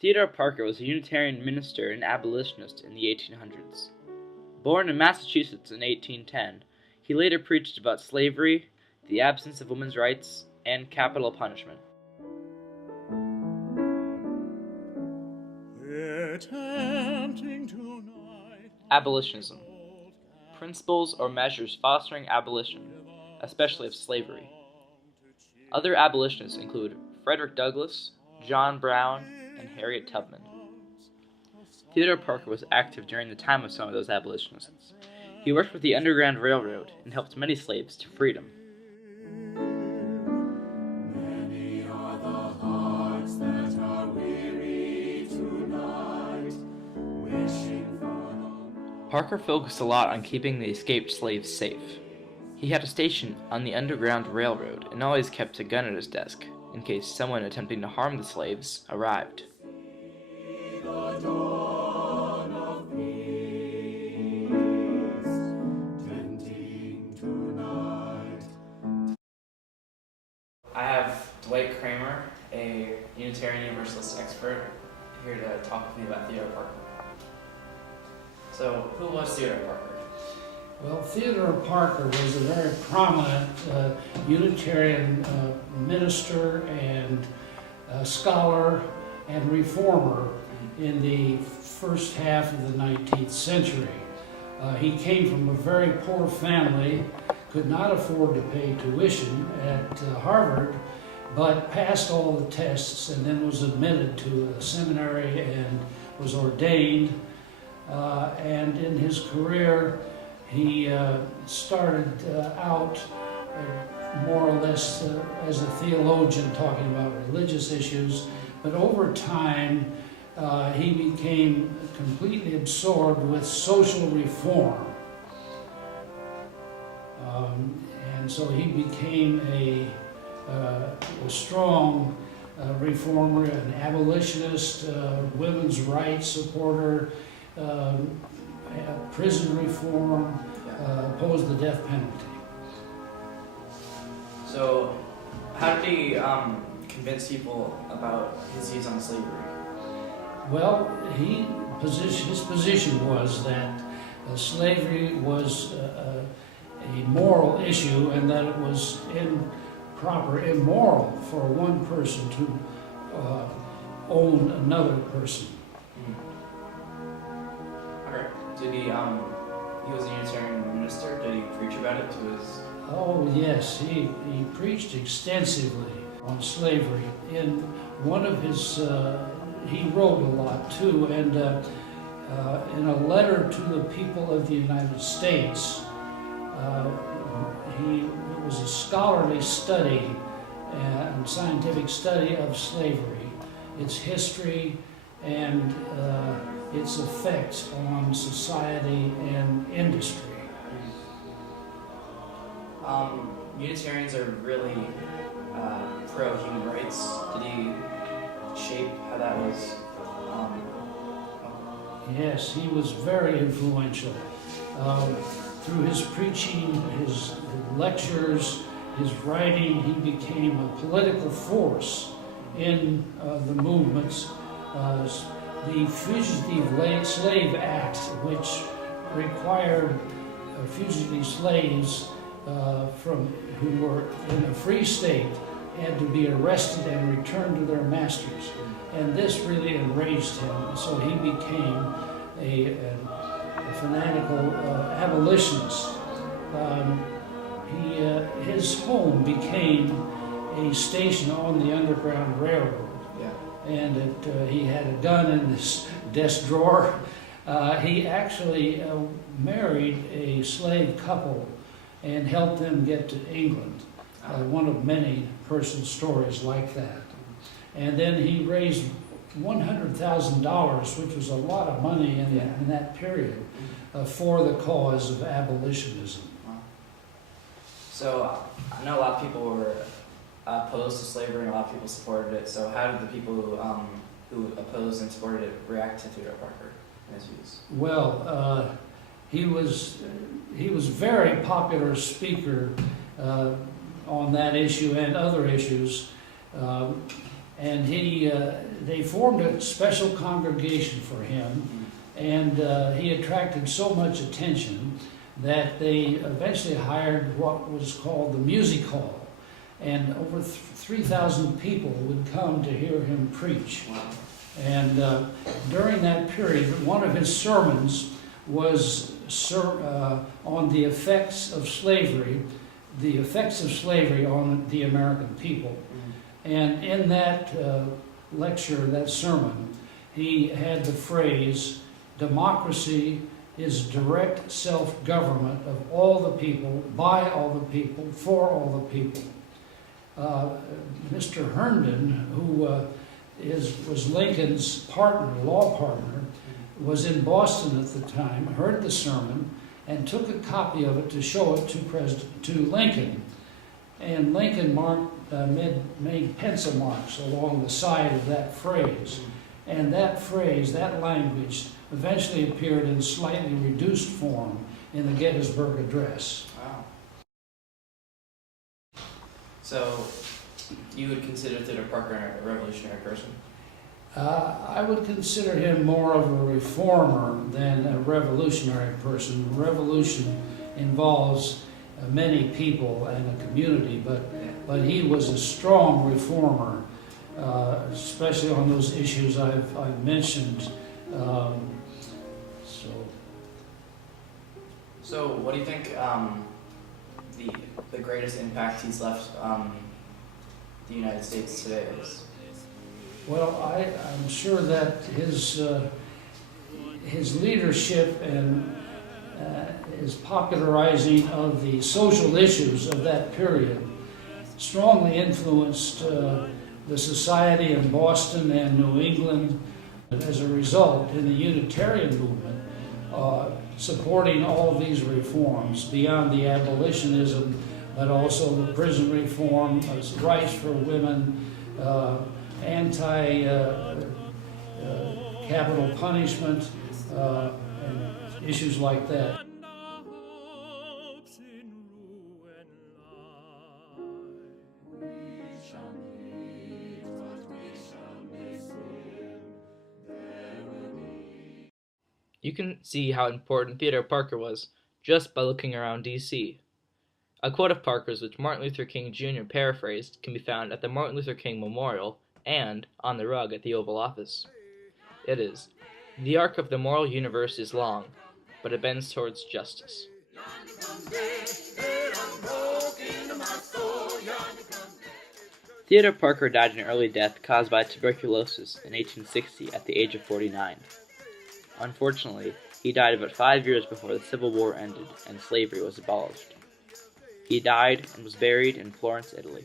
Theodore Parker was a Unitarian minister and abolitionist in the 1800s. Born in Massachusetts in 1810, he later preached about slavery, the absence of women's rights, and capital punishment. Abolitionism. Principles or measures fostering abolition, especially of slavery. Other abolitionists include Frederick Douglass, John Brown, and Harriet Tubman. Theodore Parker was active during the time of some of those abolitionists. He worked with the Underground Railroad and helped many slaves to freedom. Parker focused a lot on keeping the escaped slaves safe. He had a station on the Underground Railroad and always kept a gun at his desk, in case someone attempting to harm the slaves arrived. I have Dwight Kramer, a Unitarian Universalist expert, here to talk with me about Theodore Parker. So, who was Theodore Parker? Well, Theodore Parker was a very prominent Unitarian minister and scholar and reformer in the first half of the 19th century. He came from a very poor family, could not afford to pay tuition at Harvard, but passed all the tests and then was admitted to a seminary and was ordained. And in his career, he started out more or less as a theologian talking about religious issues, but over time he became completely absorbed with social reform. And so he became a strong reformer, an abolitionist, women's rights supporter, prison reform, opposed the death penalty. So, how did he convince people about his views on slavery? Well, his position was that slavery was a moral issue and that it was immoral for one person to own another person. Did he was a Unitarian minister? Did he preach about it to his... Oh, yes. He preached extensively on slavery. In one of his, he wrote a lot too, and in a letter to the people of the United States, it was a scholarly study and scientific study of slavery, its history, and its effects on society and industry. Unitarians are really pro-human rights. Did he shape how that was? Yes, he was very influential. Through his preaching, his lectures, his writing, he became a political force in the movements. The Fugitive Slave Act, which required fugitive slaves who were in a free state, had to be arrested and returned to their masters. And this really enraged him, so he became a fanatical abolitionist. His home became a station on the Underground Railroad. And he had a gun in his desk drawer. He actually married a slave couple and helped them get to England. One of many personal stories like that. And then he raised $100,000, which was a lot of money in that period, for the cause of abolitionism. So I know a lot of people were opposed to slavery and a lot of people supported it. So how did the people who opposed and supported it react to Theodore Parker and his views? Well, he was a very popular speaker on that issue and other issues. and they formed a special congregation for him, and he attracted so much attention that they eventually hired what was called the music hall, and over 3,000 people would come to hear him preach. Wow. And during that period, one of his sermons was on the effects of slavery on the American people. And in that lecture, that sermon, he had the phrase, "Democracy is direct self-government of all the people, by all the people, for all the people." Mr. Herndon, who was Lincoln's partner, law partner, was in Boston at the time, heard the sermon, and took a copy of it to show it to Lincoln. And Lincoln made pencil marks along the side of that phrase. And that phrase, that language, eventually appeared in slightly reduced form in the Gettysburg Address. Wow. So, you would consider Theodore Parker a revolutionary person? I would consider him more of a reformer than a revolutionary person. Revolution involves many people and a community, but he was a strong reformer, especially on those issues I've mentioned. So, what do you think the greatest impact he's left the United States today is? Well, I'm sure that his leadership and his popularizing of the social issues of that period strongly influenced the society in Boston and New England. As a result, in the Unitarian movement, supporting all of these reforms beyond the abolitionism, but also the prison reform, rights for women, anti-capital punishment, and issues like that. You can see how important Theodore Parker was just by looking around D.C. A quote of Parker's which Martin Luther King Jr. paraphrased can be found at the Martin Luther King Memorial and on the rug at the Oval Office. It is, "The arc of the moral universe is long, but it bends towards justice." Theodore Parker died an early death caused by tuberculosis in 1860 at the age of 49. Unfortunately, he died about 5 years before the Civil War ended and slavery was abolished. He died and was buried in Florence, Italy.